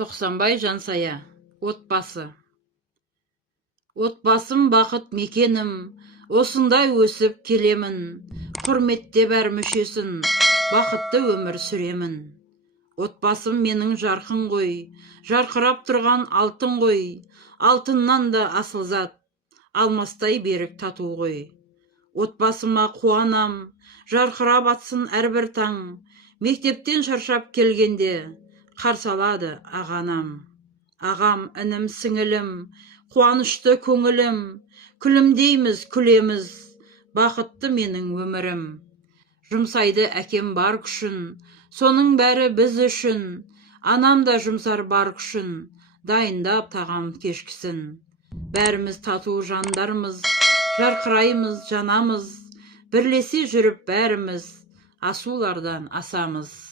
Тоқсанбай Жансая. Отбасы. Отбасым бақыт мекенім, осындай өсіп келемін, құрметтеп әр мүшесін, бақытты өмір сүремін. Отбасым менің жарқын ғой, жарқырап тұрған алтын ғой, алтыннан да асыл зат, алмастай берік тату ғой. Отбасыма қуанам, жарқырап атсын әрбір таң, мектептен шаршап келгенде қарсы алады ағанам. Ағам, інім, сіңілім, қуанышты көңілім, күлімдейміз, күлеміз, бақытты менің өмірім. Жұмсайды әкем бар күшін, соның бәрі біз үшін, анам да жұмсар бар күшін, дайындап тағам кешкісін. Бәріміз тату жандармыз, жарқыраймыз, жанамыз, бірлесе жүріп бәріміз, асулардан асамыз.